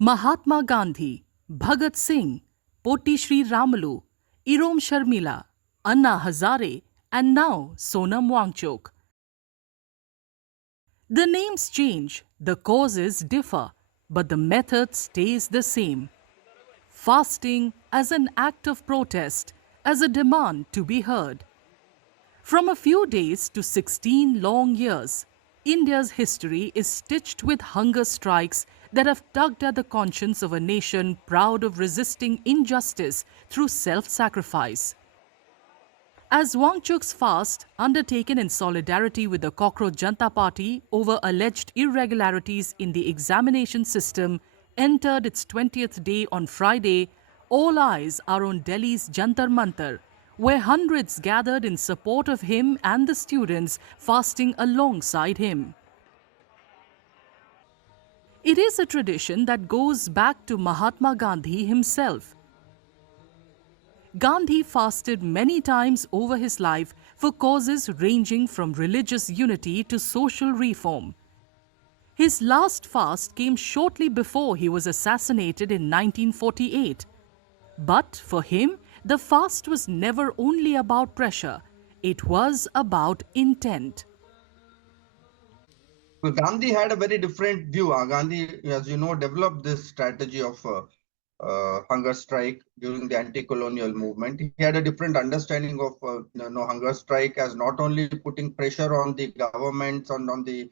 Mahatma Gandhi, Bhagat Singh, Potti Sreeramulu, Irom Sharmila, Anna Hazare, and now Sonam Wangchuk. The names change, the causes differ, but the method stays the same. Fasting as an act of protest, as a demand to be heard. From a few days to 16 long years, India's history is stitched with hunger strikes that have tugged at the conscience of a nation proud of resisting injustice through self-sacrifice. As Wangchuk's fast, undertaken in solidarity with the Cockroach Janta Party over alleged irregularities in the examination system, entered its 20th day on Friday, all eyes are on Delhi's Jantar Mantar, where hundreds gathered in support of him and the students fasting alongside him. It is a tradition that goes back to Mahatma Gandhi himself. Gandhi fasted many times over his life for causes ranging from religious unity to social reform. His last fast came shortly before he was assassinated in 1948. But for him, the fast was never only about pressure, it was about intent. Well, Gandhi had a very different view. Gandhi, as you know, developed this strategy of hunger strike during the anti-colonial movement. He had a different understanding of hunger strike as not only putting pressure on the governments and on the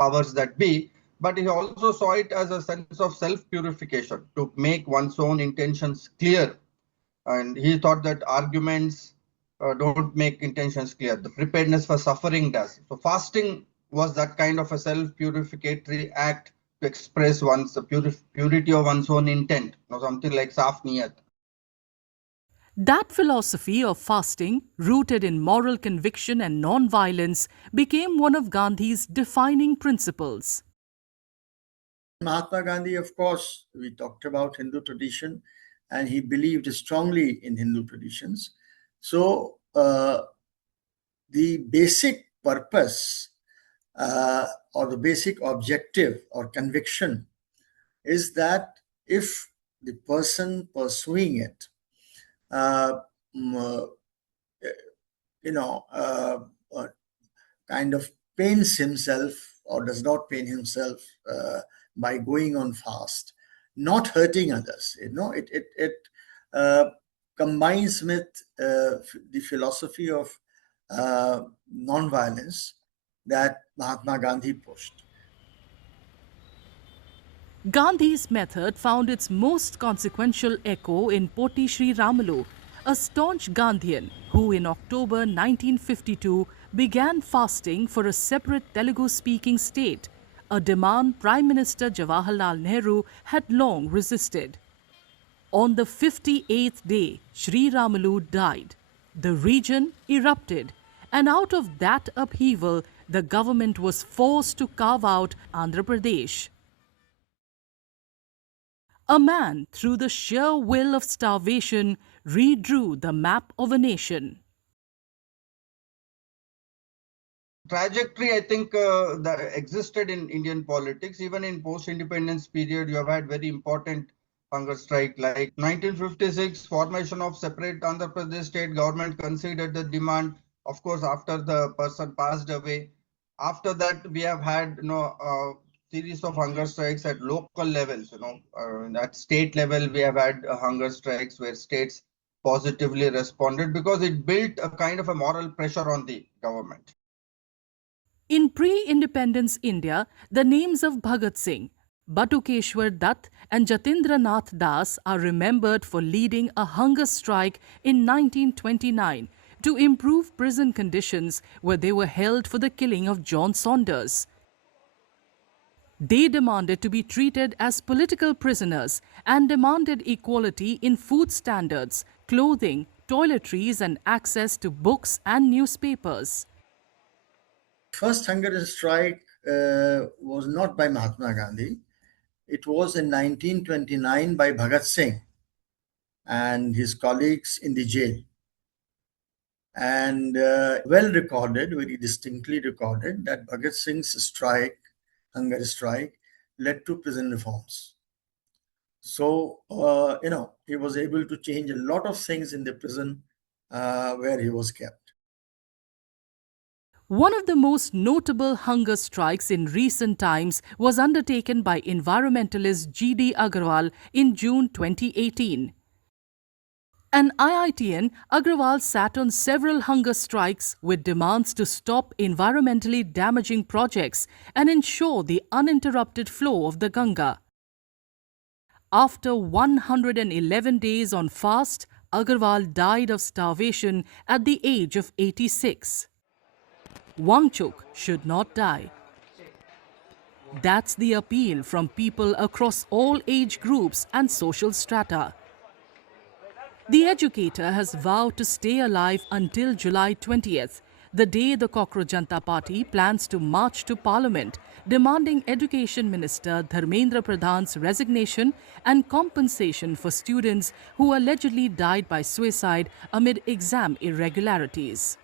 powers that be, but he also saw it as a sense of self-purification to make one's own intentions clear. And he thought that arguments don't make intentions clear. The preparedness for suffering does. So fasting was that kind of a self-purificatory act to express one's purity of one's own intent, something like saf niyat. That philosophy of fasting, rooted in moral conviction and non-violence, became one of Gandhi's defining principles. Mahatma Gandhi, of course, we talked about Hindu tradition, and he believed strongly in Hindu traditions. So, the basic purpose or the basic objective or conviction is that if the person pursuing it, uh, mm, uh, you know, kind of pains himself or does not pain himself by going on fast, not hurting others. It uh, combines with the philosophy of non-violence that Mahatma Gandhi pushed. Gandhi's method found its most consequential echo in Potti Sreeramulu, a staunch Gandhian who in October 1952 began fasting for a separate Telugu-speaking state, a demand Prime Minister Jawaharlal Nehru had long resisted. On the 58th day, Sri Ramalu died. The region erupted, and out of that upheaval, the government was forced to carve out Andhra Pradesh. A man, through the sheer will of starvation, redrew the map of a nation. Trajectory, I think, that existed in Indian politics. Even in post-independence period, you have had very important hunger strike like 1956 formation of separate Andhra Pradesh state. Government considered the demand. Of course, after the person passed away, after that we have had a series of hunger strikes at local levels. At state level we have had hunger strikes where states positively responded because it built a kind of a moral pressure on the government. In pre-independence India, the names of Bhagat Singh, Batukeshwar Dutt and Jatindranath Das are remembered for leading a hunger strike in 1929 to improve prison conditions where they were held for the killing of John Saunders. They demanded to be treated as political prisoners and demanded equality in food standards, clothing, toiletries and access to books and newspapers. First hunger strike was not by Mahatma Gandhi. It was in 1929 by Bhagat Singh and his colleagues in the jail. And well recorded, very distinctly recorded, that Bhagat Singh's strike, hunger strike, led to prison reforms. So, he was able to change a lot of things in the prison where he was kept. One of the most notable hunger strikes in recent times was undertaken by environmentalist G.D. Agarwal in June 2018. An IITian, Agrawal sat on several hunger strikes with demands to stop environmentally damaging projects and ensure the uninterrupted flow of the Ganga. After 111 days on fast, Agarwal died of starvation at the age of 86. Wangchuk should not die. That's the appeal from people across all age groups and social strata. The educator has vowed to stay alive until July 20th, the day the Cockroach Janata Party plans to march to Parliament, demanding Education Minister Dharmendra Pradhan's resignation and compensation for students who allegedly died by suicide amid exam irregularities.